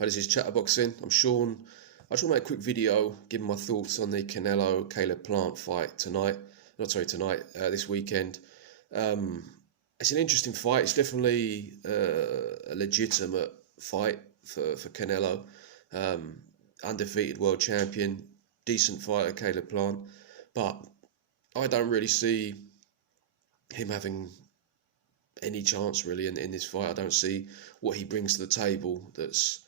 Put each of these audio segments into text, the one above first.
Hi, this is Chatterboxing. I'm Sean. I just want to make a quick video giving my thoughts on the Canelo Caleb Plant fight this weekend. It's an interesting fight. It's definitely a legitimate fight for Canelo. Undefeated world champion, decent fighter, Caleb Plant. But I don't really see him having any chance really in this fight. I don't see what he brings to the table that's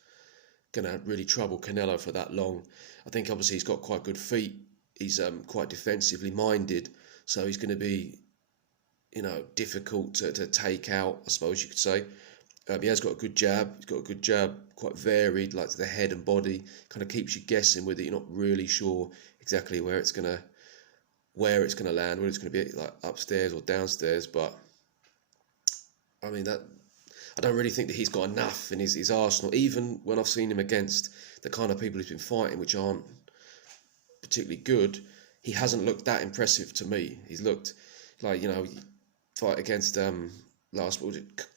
going to really trouble Canelo for that long. I think obviously he's got quite good feet. He's quite defensively minded, so he's going to be, difficult to take out, I suppose you could say. He has got a good jab. He's got a good jab, quite varied, like to the head and body. Kind of keeps you guessing with it. You're not really sure exactly where it's gonna land, whether it's gonna be like upstairs or downstairs. But I mean that. I don't really think that he's got enough in his arsenal, even when I've seen him against the kind of people he's been fighting, which aren't particularly good. He hasn't looked that impressive to me. He's looked like, fight against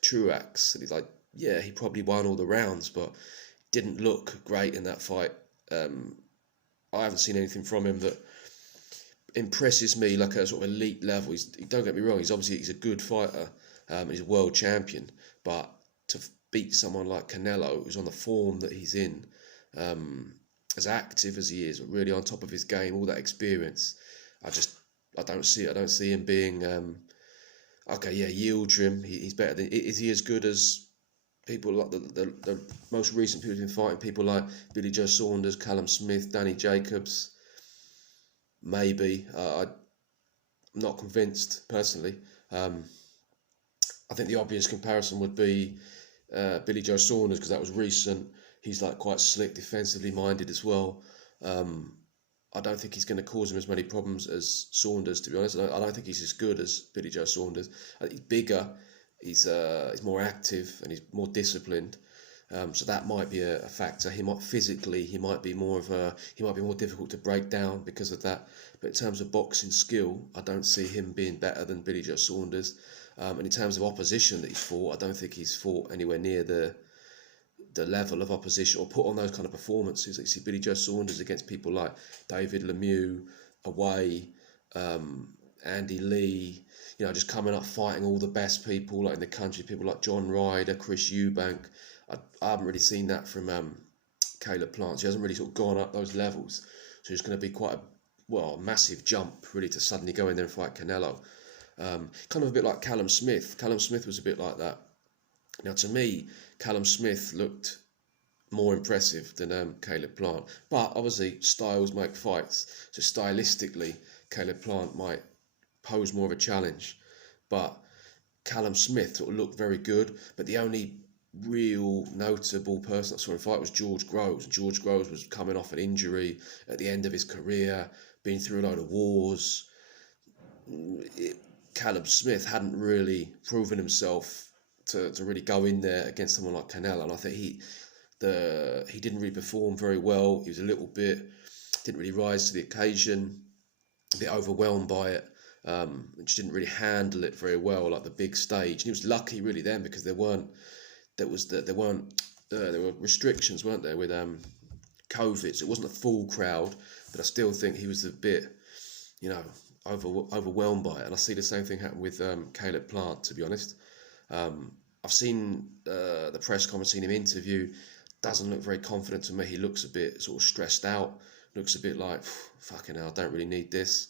Truax, and he's like, yeah, he probably won all the rounds, but didn't look great in that fight. I haven't seen anything from him that impresses me like a sort of elite level. Don't get me wrong, he's a good fighter. He's a world champion, but to beat someone like Canelo, who's on the form that he's in, as active as he is, really on top of his game, all that experience, I don't see him being yield to him. He's better than. Is he as good as people like the most recent people who've been fighting? People like Billy Joe Saunders, Callum Smith, Danny Jacobs. Maybe. I'm not convinced personally. I think the obvious comparison would be Billy Joe Saunders, because that was recent. He's like quite slick, defensively minded as well. I don't think he's going to cause him as many problems as Saunders, to be honest. I don't think he's as good as Billy Joe Saunders. He's bigger, he's more active, and he's more disciplined. So that might be a factor. He might be more difficult to break down because of that. But in terms of boxing skill, I don't see him being better than Billy Joe Saunders. And in terms of opposition that he's fought, I don't think he's fought anywhere near the level of opposition or put on those kind of performances. You see Billy Joe Saunders against people like David Lemieux, Away, Andy Lee, just coming up fighting all the best people like in the country, people like John Ryder, Chris Eubank. I haven't really seen that from Caleb Plant. He hasn't really sort of gone up those levels. So it's going to be quite a massive jump really to suddenly go in there and fight Canelo. Kind of a bit like Callum Smith. Callum Smith was a bit like that. Now, to me, Callum Smith looked more impressive than Caleb Plant. But obviously, styles make fights. So stylistically, Caleb Plant might pose more of a challenge. But Callum Smith sort of looked very good. But the only real notable person that saw him fight was George Groves. George Groves was coming off an injury at the end of his career, been through a load of wars. Callum Smith hadn't really proven himself to really go in there against someone like Canelo, and I think he didn't really perform very well. He was didn't really rise to the occasion, a bit overwhelmed by it. Just didn't really handle it very well, like the big stage. And he was lucky really then, because there were restrictions, weren't there, with COVID. So it wasn't a full crowd, but I still think he was a bit, overwhelmed by it. And I see the same thing happen with Caleb Plant, to be honest. I've seen the press conference, seen him interview. Doesn't look very confident to me. He looks a bit sort of stressed out. Looks a bit like, fucking hell, I don't really need this.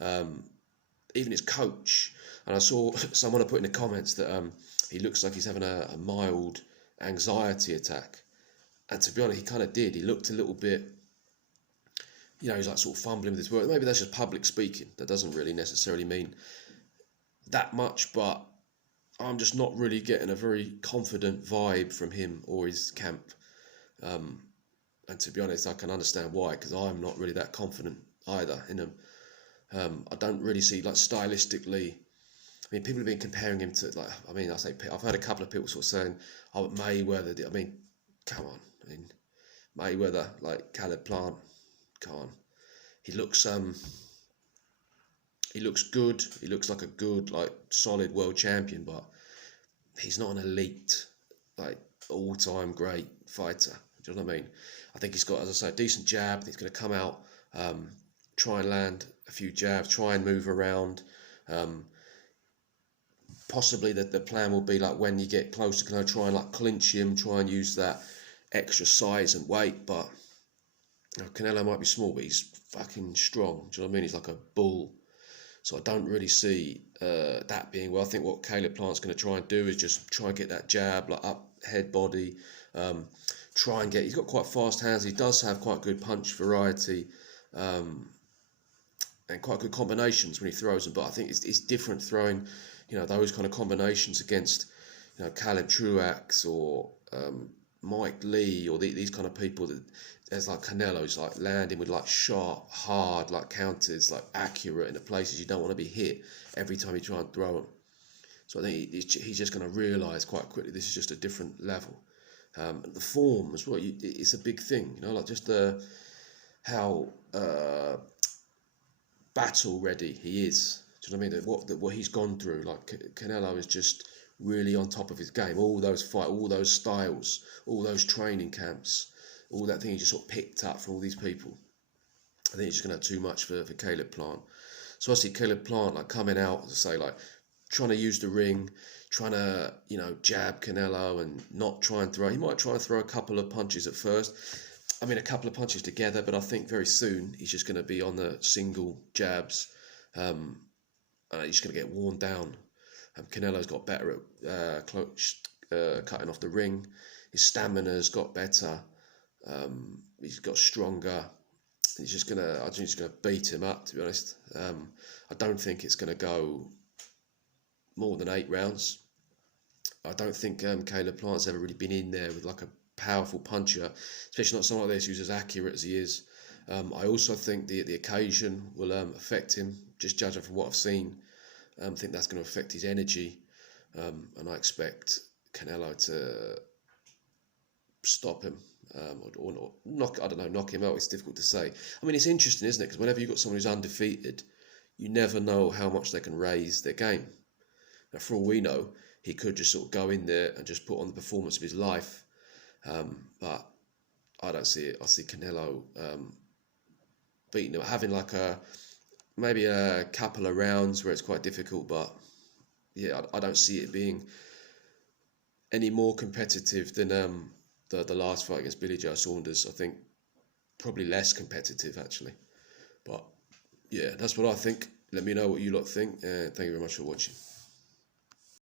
Even his coach, and I saw someone put in the comments that he looks like he's having a mild anxiety attack. And to be honest, he kind of did. He looked a little bit, he's like sort of fumbling with his words. Maybe that's just public speaking. That doesn't really necessarily mean that much, but I'm just not really getting a very confident vibe from him or his camp. And to be honest, I can understand why, because I'm not really that confident either in him. I don't really see, like, stylistically. I mean, people have been comparing him to, I've heard a couple of people sort of saying, oh, Mayweather did. I mean, come on. I mean, Mayweather, like Caleb Plant, come on. He looks good. He looks like a good, like, solid world champion, but he's not an elite, like, all-time great fighter. Do you know what I mean? I think he's got, as I say, a decent jab. He's going to come out, try and land a few jabs, try and move around. Possibly that the plan will be like when you get close to Canelo, try and like clinch him, try and use that extra size and weight. But Canelo might be small, but he's fucking strong. Do you know what I mean? He's like a bull. So I don't really see that being well. I think what Caleb Plant's going to try and do is just try and get that jab, like up head body. Try and get. He's got quite fast hands. He does have quite good punch variety, and quite good combinations when he throws them. But I think it's different throwing, those kind of combinations against, Caleb Truax or Mike Lee or these kind of people that. There's like Canelo's like landing with like sharp, hard like counters, like accurate in the places you don't want to be hit every time you try and throw them. So I think he's just going to realise quite quickly this is just a different level. The form as well, it's a big thing, like just how battle ready he is. Do you know what I mean? What he's gone through, like Canelo is just really on top of his game. All those all those styles, all those training camps. All that thing he just sort of picked up from all these people. I think it's just going to have too much for Caleb Plant. So I see Caleb Plant like coming out, to say like trying to use the ring, trying to jab Canelo and not try and throw. He might try and throw a couple of punches at first. I mean a couple of punches together, but I think very soon he's just going to be on the single jabs. And he's going to get worn down. Canelo's got better at cutting off the ring. His stamina's got better. He's got stronger. I think he's just gonna beat him up, to be honest. I don't think it's gonna go more than 8 rounds. I don't think Caleb Plant's ever really been in there with like a powerful puncher, especially not someone like this who's as accurate as he is. I also think the occasion will affect him, just judging from what I've seen. I think that's going to affect his energy, and I expect Canelo to stop him. Or knock him out. It's difficult to say. I mean, it's interesting, isn't it? Because whenever you've got someone who's undefeated, you never know how much they can raise their game. Now, for all we know, he could just sort of go in there and just put on the performance of his life. But I don't see it. I see Canelo beating him, having like maybe a couple of rounds where it's quite difficult. But yeah, I don't see it being any more competitive than the last fight against Billy Joe Saunders. I think probably less competitive actually. But yeah, that's what I think. Let me know what you lot think. Thank you very much for watching.